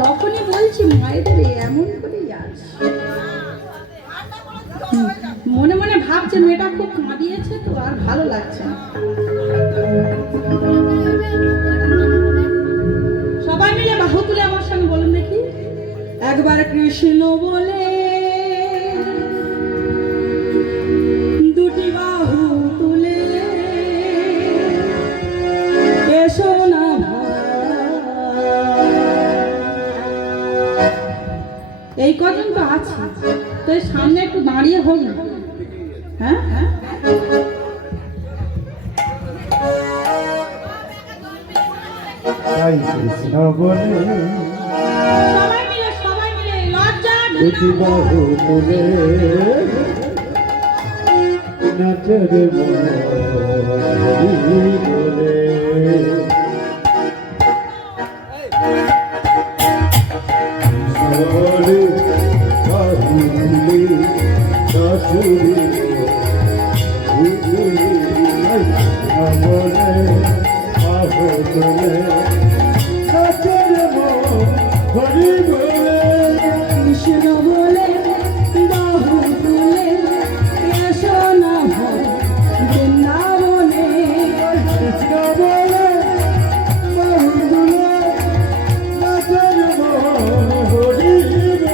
যখনই বলছি মায়েদের এমন করেই আছে। মনে মনে ভাবছে মেয়েটা খুব কাঁদিয়েছে তো আর ভালো লাগছে না। সবাই মিলে বাহু তুলে আমার সঙ্গে বলুন দেখি, একবার কৃষ্ণ বলে দুটি বাহু তুলে এসো না। এই কজন তো আছে, তো সামনে একটু দাঁড়িয়ে হোক না। হ্যাঁ হ্যাঁ, কৃষ্ণ বলে সবাই মিলে লজ্জা দুটি বাহু তুলে নাচে রে বলে বলে বাহুলি দাসুরি বলে বাহু তুলে নাচে রে হরি বলে কৃষ্ণ বলে বাহু তুলে এসো না বৃন্দাবনে। কৃষ্ণ বলে বাহু তুলে নাচে রে হরি বলে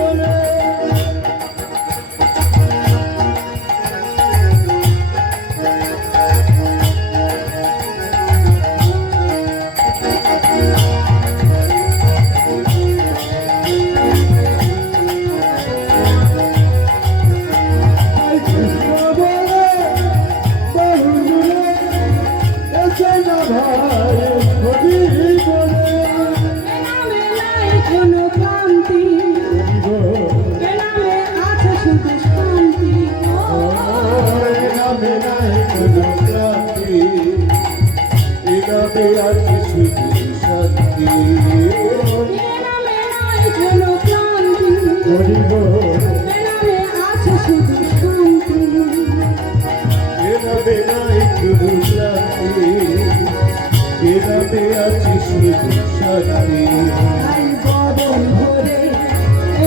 বদন ভরে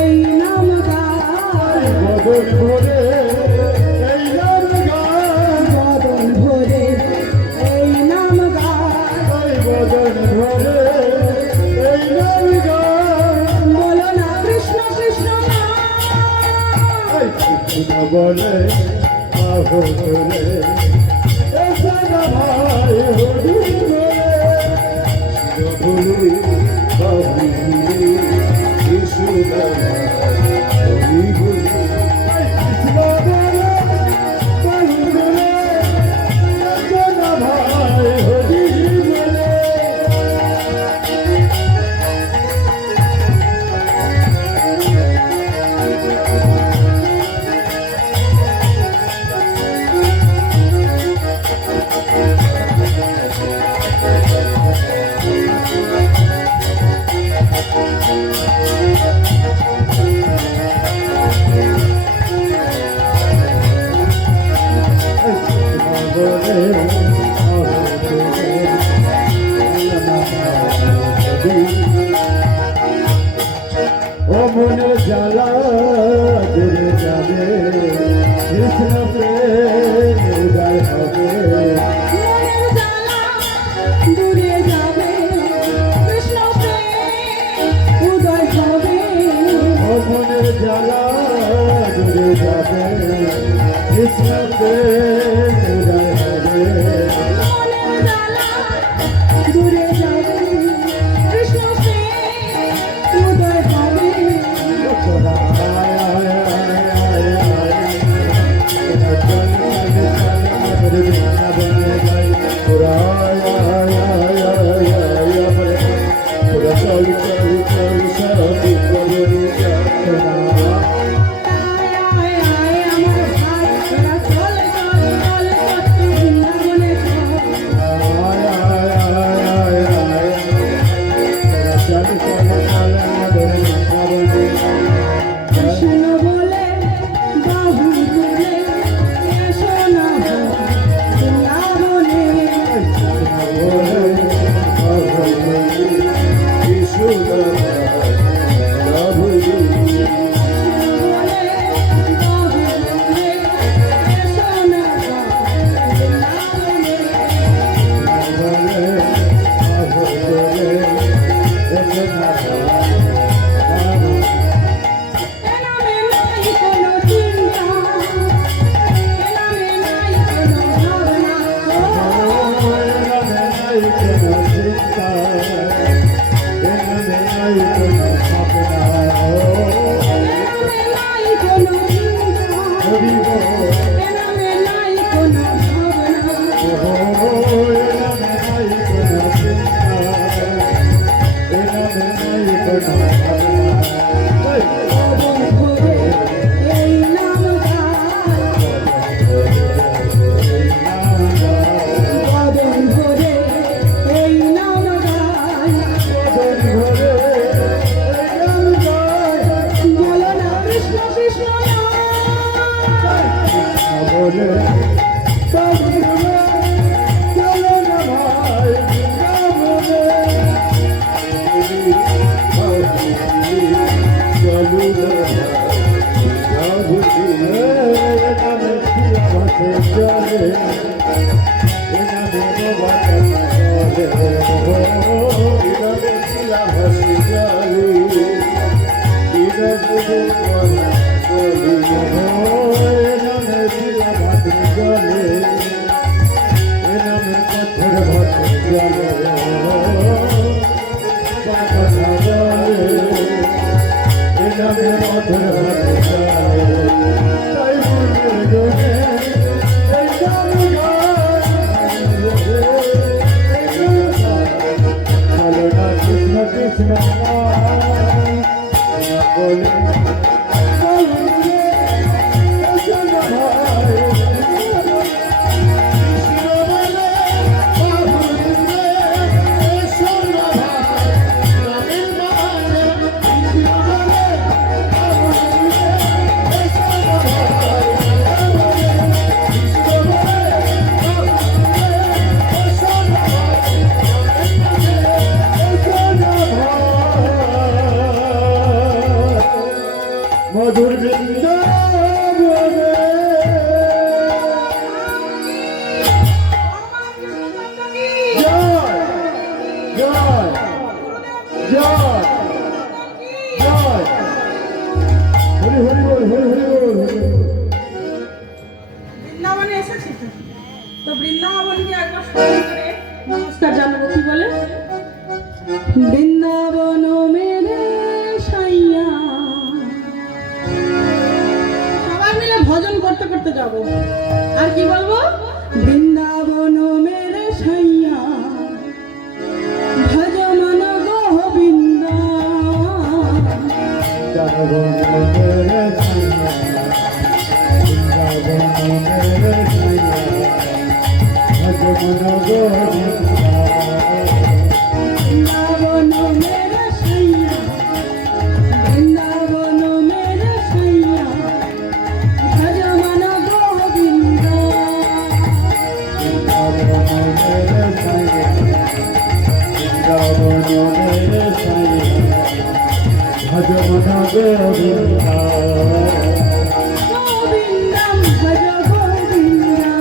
এই নাম গায়, বদন ভরে এই নাম গায়, বদন ভরে এই নাম গায়, বদন ভরে এই নাম গায়। বলো না কৃষ্ণ কৃষ্ণ কৃষ্ণ বলে বাহু তুলে এসো না ভাই হরি বলে শিরোভুলি বাহুলি কৃষ্ণ হরি বলে কৃষ্ণ বলে বাহু তুলে এসো না ভাই হরি বলে ও মনে জ্বালা দূরে যাবে কৃষ্ণ প্রেম উদয় হবে মনের জ্বালা দূরে যাবে কৃষ্ণ প্রেম উদয় হবে। ও মনে জ্বালা দূরে যাবে কৃষ্ণ প্রেম উদয় হবে মনের জ্বালা দূরে যাবে কৃষ্ণ প্রেম উদয় হবে। তোরা আয় আয় আয় আয় আয় চল চল বৃন্দাবনে যাই তোরা আয় আয় আয় আয় আয় তোরা চল চল চল সবই করে তোরা আয় আয় আয় আমার ভাই, তোরা চল চল চল নাই কোনো ভাবনা নামে নাই কোনো চিন্তা, হরি বল এ নামে নাই কোনো ভাবনা। কদম ধরে এই নাম গায়, কদম ধরে এই নাম গায়। বলো না কৃষ্ণ কৃষ্ণ মধুর বৃন্দাবনে জয় জয় জয় জয় হরি হরি বল হরি হরি বল হরি বল। বৃন্দাবনে এসেছি তো, তো বৃন্দাবনকে একবার স্মরণ করে নমস্কার জানাবো। কি বলে? বৃন্দাবন মেরে সাইয়া, সবাই মিলে ভজন করতে করতে যাব। আর কি বলবো? বৃন্দাবন মেরে সাইয়া, ভজ মন গোবিন্দ। বৃন্দাবন মেরে সাইয়া, বৃন্দাবন মেরে সাইয়া, ভজ মন গোবিন্দ। ভজমন গোবিন্দা গোবিন্দম ভজ গোবিন্দা, গোবিন্দম ভজ গোবিন্দা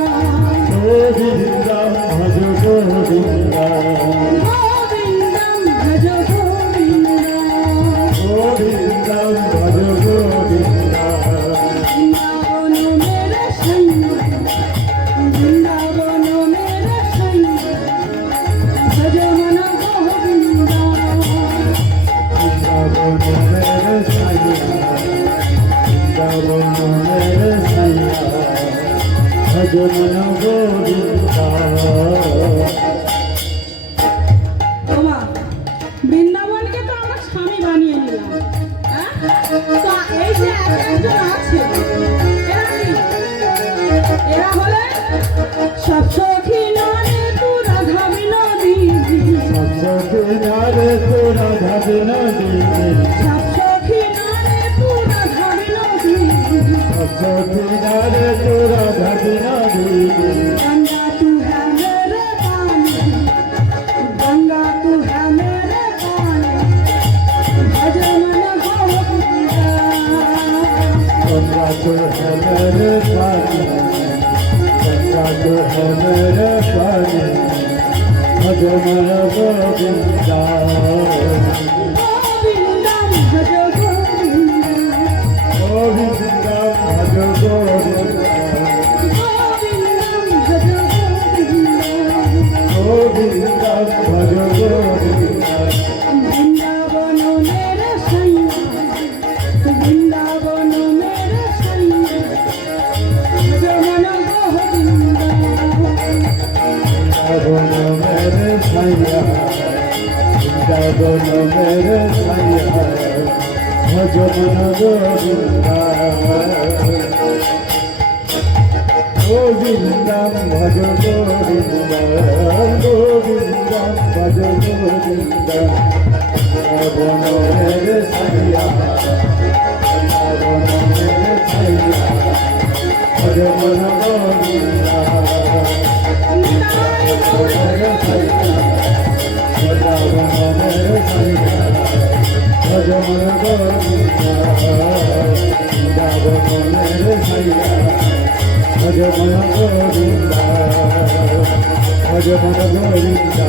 গোবিন্দম ভজ গোবিন্দা। গোবিন্দম ভজ গোবিন্দা বৃন্দাবন মেরে সাইয়া, বৃন্দাবন মেরে সাইয়া, ভজ মন গোবিন্দ। বৃন্দাবন মেরে সাইয়া বৃন্দাবন মেরে সাইয়া ভজমন গোবিন্দা। ওমা, বৃন্দাবনকে তো আমরা স্বামী বানিয়ে নিলাম, হ্যাঁ? তো এই যে একজন আছে, এরা কি? এরা হলে সব সখী নারে তু রাধা বিনোদী, সৎসঙ্গে তো রাধা বিনোদী সব সখী নারে তু রাধা বিনোদী। সৎসঙ্গে তো রাধা বিনোদী गंगा तू है मेरे पानी, गंगा तू है मेरे पानी, भज मन गोविंदा। गंगा तो है मेरे पानी गंगा तो है मेरे पानी भजमन गोविंदा। गोविंदम भज गोविंदा, गोविंदम भज गोविंदा गोविंदम भज ভজমন গোবিন্দা গোবিন্দম ভজ গোবিন্দম গোবিন্দম ভজ গোবিন্দম বনের সাইয়া বনের সাইয়া ভজমন গোবিন্দা বনের সাইয়া বনের সাইয়া ভজমন গোবিন্দা বনের সাইয়া ভজমন গোবিন্দা ভজমন গোবিন্দা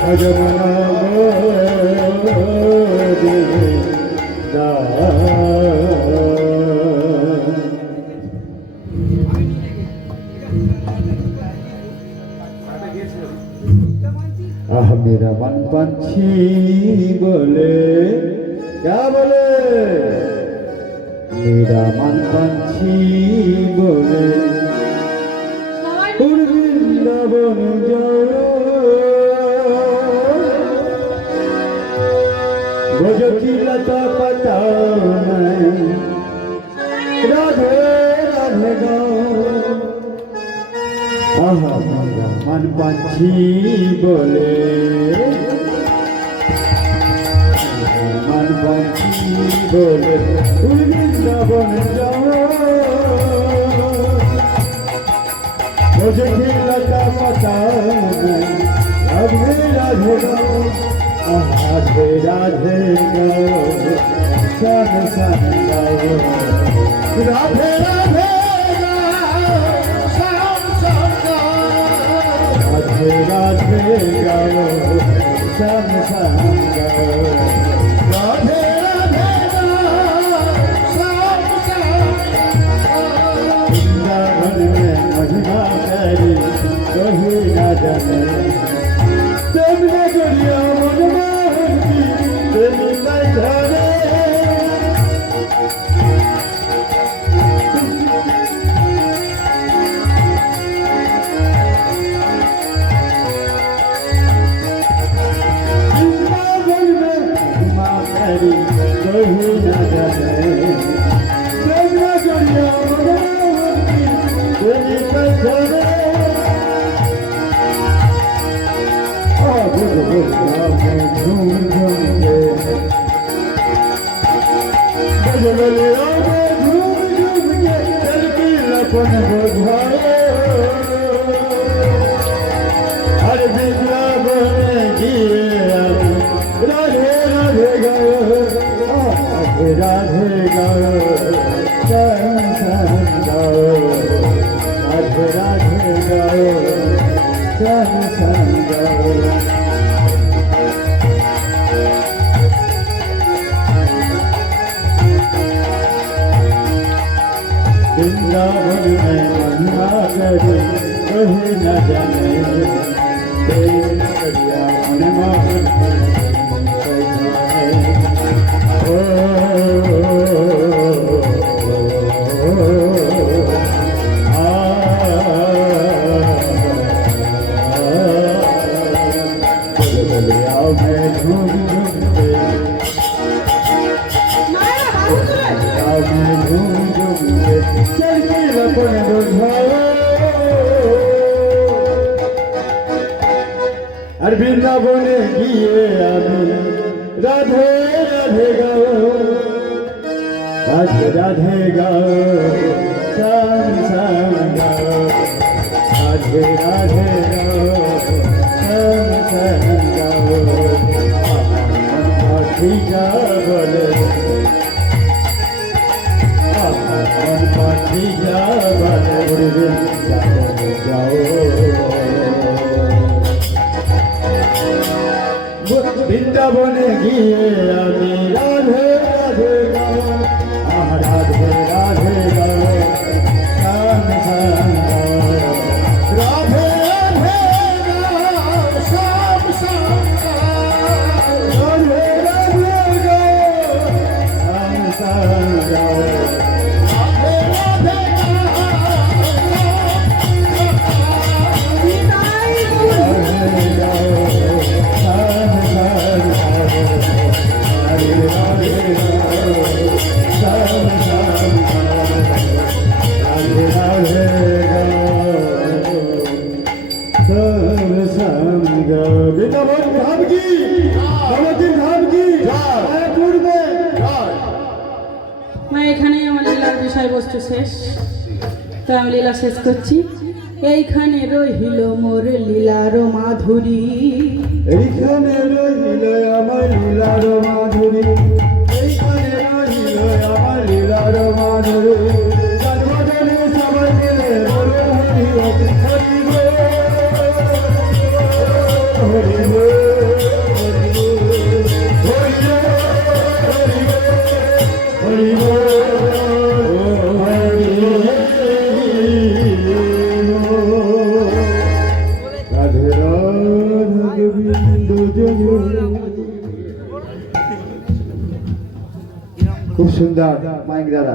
ভজমন গোবিন্দা आह मेरा मन पंछी बोले क्या बोले मेरा मन पंछी बोले वृंदावन जाओ भोजो की लता पता मैं राधे राधे गाओ आह मेरा मन पंछी बोले मन पंछी बोले वृंदावन जाओ मुझे लता पता राधे राधे गाओ राधे राधे गाओ सन सन गाओ राधे राधे राधे गाओ श्याम श्याम गाओ राधे राधे गाओ श्याम श्याम वृंदावन में महिमा करी कोई न जाने तुमने गरिया मनमोहन की तेरी बैठाने कोई न जाने तुमने गरिया मनमोहन की तेरी बैठाने झूम झूम के बजबलिया में झूम झूम के चल की लपन बुझाए हर बिजला बने गिए राधे राधे गाओ राधे राधे गाओ सन सन गाओ राधे राधे गाओ सन सन गाओ वृंदावन में महिमा करी कोई न जाने करिया मनमोहन ओ मैं झूम झूम के मैं झूम झूम के चल के लपन बुझाओ আর বৃন্দাবনে গিয়ে আমি রাধে রাধে গাও রাধে রাধে গাও শ্যাম শ্যাম গাও রাধে রাধে গাও শ্যাম শ্যাম গাও আমার পাখি যা বলে আমার পাখি যা বলে বৃন্দাবনে যাও বৃন্দাবনে গিয়ে আমি রাধে রাধে গাও রাধে রাধে গাও শ্যাম শ্যাম গাও রাধে রাধে গাও শ্যাম শ্যাম গাও রাধে রাধে গাও শ্যাম শ্যাম গাও রাধে রাধে গাও Hare Rama বৃন্দাবন ধাম কি নবদ্বীপ ধাম কি মায়াপুর মে মা এখানেই আমার লীলার বিষয়বস্তু শেষ, তো আমি লীলা শেষ করছি। এইখানে রহিল মোর লীলার মাধুরী, এইখানে রহিল আমার লীলার মাধুরী, এইখানে রহিল আমার লীলার মাধুরী। জন্মজনে সবাই মিলে বলো হরি হরি হরি খুব সুন্দর মাইক দাদা।